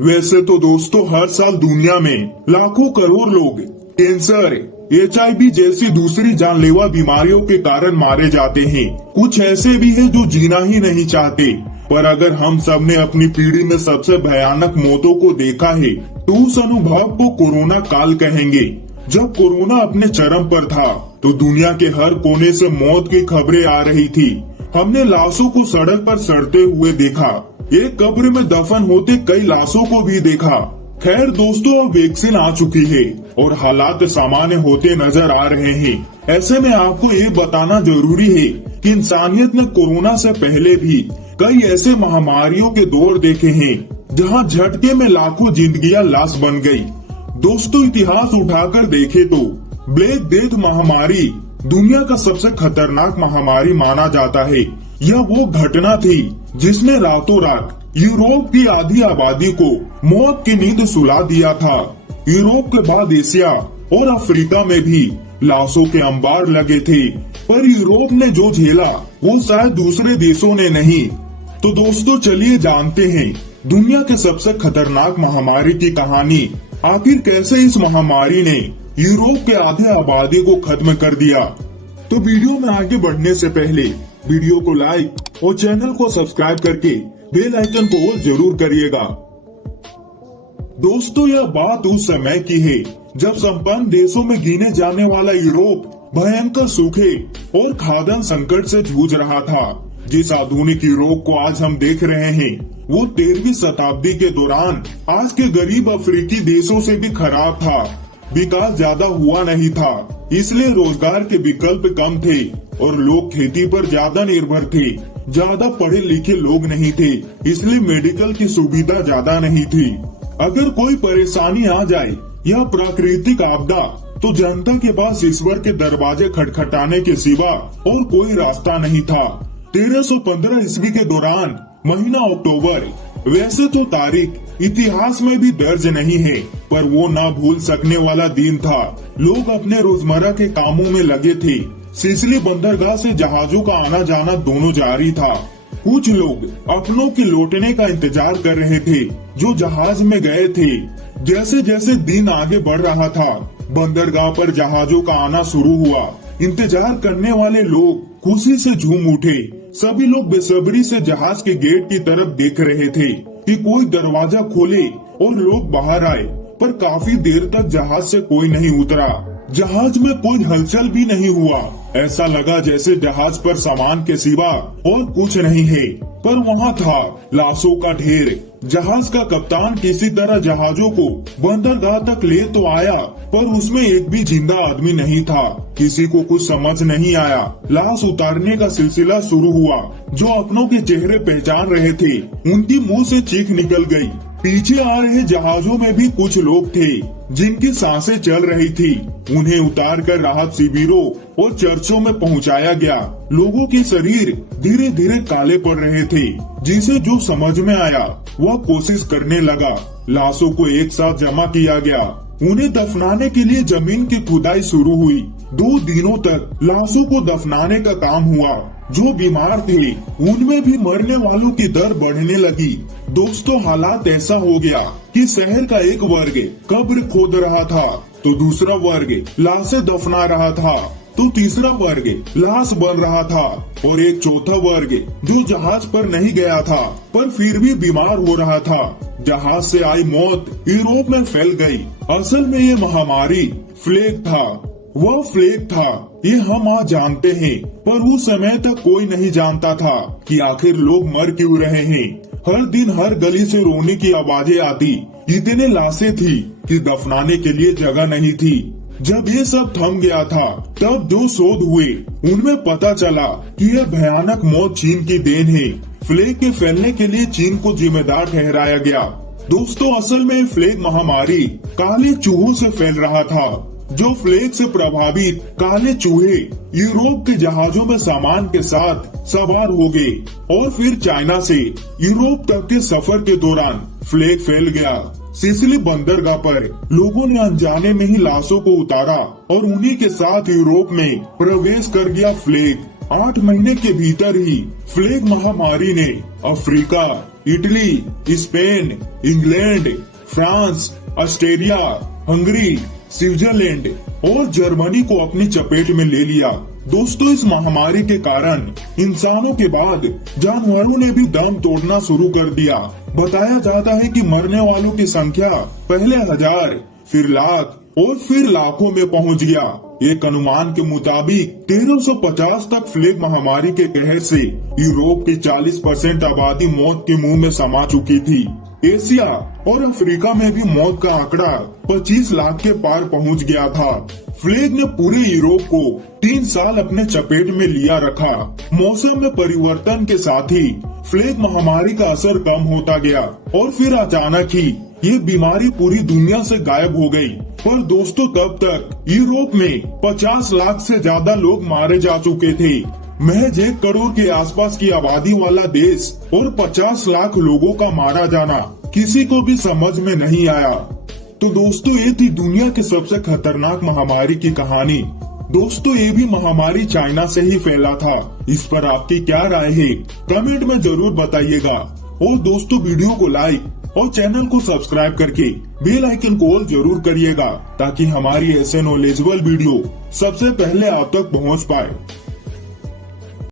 वैसे तो दोस्तों हर साल दुनिया में लाखों करोड़ लोग कैंसर, HIV जैसी दूसरी जानलेवा बीमारियों के कारण मारे जाते हैं। कुछ ऐसे भी हैं जो जीना ही नहीं चाहते। पर अगर हम सब ने अपनी पीढ़ी में सबसे भयानक मौतों को देखा है तो उस अनुभव को कोरोना काल कहेंगे। जब कोरोना अपने चरम पर था तो दुनिया के हर कोने से मौत की खबरें आ रही थी। हमने लाशों को सड़क पर सड़ते हुए देखा, एक कब्र में दफन होते कई लाशों को भी देखा। खैर दोस्तों, अब वैक्सीन आ चुकी है और हालात सामान्य होते नजर आ रहे हैं। ऐसे में आपको ये बताना जरूरी है कि इंसानियत ने कोरोना से पहले भी कई ऐसे महामारियों के दौर देखे हैं जहां झटके में लाखों जिंदगियां लाश बन गई। दोस्तों, इतिहास उठाकर देखे तो ब्लैक डेथ महामारी दुनिया का सबसे खतरनाक महामारी माना जाता है। यह वो घटना थी जिसने रातों रात यूरोप की आधी आबादी को मौत की नींद सुला दिया था। यूरोप के बाद एशिया और अफ्रीका में भी लाशों के अंबार लगे थे, पर यूरोप ने जो झेला वो शायद दूसरे देशों ने नहीं। तो दोस्तों चलिए जानते हैं दुनिया के सबसे खतरनाक महामारी की कहानी। आखिर कैसे इस महामारी ने यूरोप के आधे आबादी को खत्म कर दिया। तो वीडियो में आगे बढ़ने से पहले वीडियो को लाइक और चैनल को सब्सक्राइब करके बेल आइकन को ऑल जरूर करिएगा। दोस्तों, यह बात उस समय की है जब संपन्न देशों में गिने जाने वाला यूरोप भयंकर सूखे और खाद्यान्न संकट से जूझ रहा था। जिस आधुनिक यूरोप को आज हम देख रहे हैं वो 13वीं शताब्दी के दौरान आज के गरीब अफ्रीकी देशों से भी खराब था। विकास ज्यादा हुआ नहीं था, इसलिए रोजगार के विकल्प कम थे और लोग खेती पर ज्यादा निर्भर थे। ज्यादा पढ़े लिखे लोग नहीं थे, इसलिए मेडिकल की सुविधा ज्यादा नहीं थी। अगर कोई परेशानी आ जाए या प्राकृतिक आपदा तो जनता के पास ईश्वर के दरवाजे खटखटाने के सिवा और कोई रास्ता नहीं था। 1315 ईस्वी के दौरान महीना अक्टूबर, वैसे तो तारीख इतिहास में भी दर्ज नहीं है, पर वो ना भूल सकने वाला दिन था। लोग अपने रोजमर्रा के कामों में लगे थे। सिसिली बंदरगाह से जहाजों का आना जाना दोनों जारी था। कुछ लोग अपनों के लौटने का इंतजार कर रहे थे जो जहाज में गए थे। जैसे जैसे दिन आगे बढ़ रहा था बंदरगाह पर जहाजों का आना शुरू हुआ। इंतजार करने वाले लोग खुशी से झूम उठे। सभी लोग बेसब्री से जहाज के गेट की तरफ देख रहे थे कि कोई दरवाजा खोले और लोग बाहर आए, पर काफी देर तक जहाज से कोई नहीं उतरा। जहाज में कोई हलचल भी नहीं हुआ। ऐसा लगा जैसे जहाज पर सामान के सिवा और कुछ नहीं है, पर वहाँ था लाशों का ढेर। जहाज का कप्तान किसी तरह जहाजों को बंदरगाह तक ले तो आया, पर उसमें एक भी जिंदा आदमी नहीं था। किसी को कुछ समझ नहीं आया। लाश उतारने का सिलसिला शुरू हुआ। जो अपनों के चेहरे पहचान रहे थे उनकी मुंह से चीख निकल गई। पीछे आ रहे जहाजों में भी कुछ लोग थे जिनकी सांसें चल रही थी। उन्हें उतारकर राहत शिविरों और चर्चों में पहुंचाया गया। लोगों के शरीर धीरे धीरे काले पड़ रहे थे। जिसे जो समझ में आया वह कोशिश करने लगा। लाशों को एक साथ जमा किया गया। उन्हें दफनाने के लिए जमीन की खुदाई शुरू हुई। 2 दिनों तक लाशों को दफनाने का काम हुआ। जो बीमार थे उनमें भी मरने वालों की दर बढ़ने लगी। दोस्तों, हालात ऐसा हो गया कि शहर का एक वर्ग कब्र खोद रहा था, तो दूसरा वर्ग लाशें दफना रहा था, तो तीसरा वर्ग लाश बन रहा था, और एक चौथा वर्ग जो जहाज पर नहीं गया था पर फिर भी बीमार हो रहा था। जहाज से आई मौत यूरोप में फैल गई। असल में ये महामारी प्लेग था। वह प्लेग था ये हम आज जानते हैं, पर उस समय तक कोई नहीं जानता था कि आखिर लोग मर क्यों रहे हैं। हर दिन हर गली से रोने की आवाजें आती। इतने लाशें थी कि दफनाने के लिए जगह नहीं थी। जब ये सब थम गया था तब जो शोध हुए उनमें पता चला कि यह भयानक मौत चीन की देन है। प्लेग के फैलने के लिए चीन को जिम्मेदार ठहराया गया। दोस्तों, असल में प्लेग महामारी काले चूहों से फैल रहा था। जो प्लेग से प्रभावित काले चूहे यूरोप के जहाजों में सामान के साथ सवार हो गए और फिर चाइना से यूरोप तक के सफर के दौरान प्लेग फैल गया। सिसिली बंदरगाह पर लोगों ने अनजाने में ही लाशों को उतारा और उन्हीं के साथ यूरोप में प्रवेश कर गया प्लेग। 8 महीने के भीतर ही प्लेग महामारी ने Africa, Italy, Spain, England, France, Australia, Hungary, Switzerland और जर्मनी को अपनी चपेट में ले लिया। दोस्तों, इस महामारी के कारण इंसानों के बाद जानवरों ने भी दम तोड़ना शुरू कर दिया। बताया जाता है कि मरने वालों की संख्या पहले 1000, फिर लाख और फिर लाखों में पहुंच गया। एक अनुमान के मुताबिक 1350 तक प्लेग महामारी के कहर से यूरोप की 40% आबादी मौत के मुंह में समा चुकी थी। एशिया और अफ्रीका में भी मौत का आंकड़ा 25 लाख के पार पहुंच गया था। प्लेग ने पूरे यूरोप को 3 साल अपने चपेट में लिया रखा। मौसम में परिवर्तन के साथ ही प्लेग महामारी का असर कम होता गया और फिर अचानक ही ये बीमारी पूरी दुनिया से गायब हो गई। पर दोस्तों, तब तक यूरोप में 50 लाख से ज्यादा लोग मारे जा चुके थे। महज 1 करोड़ के आसपास की आबादी वाला देश और 50 लाख लोगों का मारा जाना किसी को भी समझ में नहीं आया। तो दोस्तों, ये थी दुनिया के सबसे खतरनाक महामारी की कहानी। दोस्तों, ये भी महामारी चाइना से ही फैला था। इस पर आपकी क्या राय है, कमेंट में जरूर बताइएगा। और दोस्तों, वीडियो को लाइक और चैनल को सब्सक्राइब करके बेल आइकन को ऑल जरूर करिएगा, ताकि हमारी ऐसे नॉलेजेबल वीडियो सबसे पहले आप तक पहुंच पाए।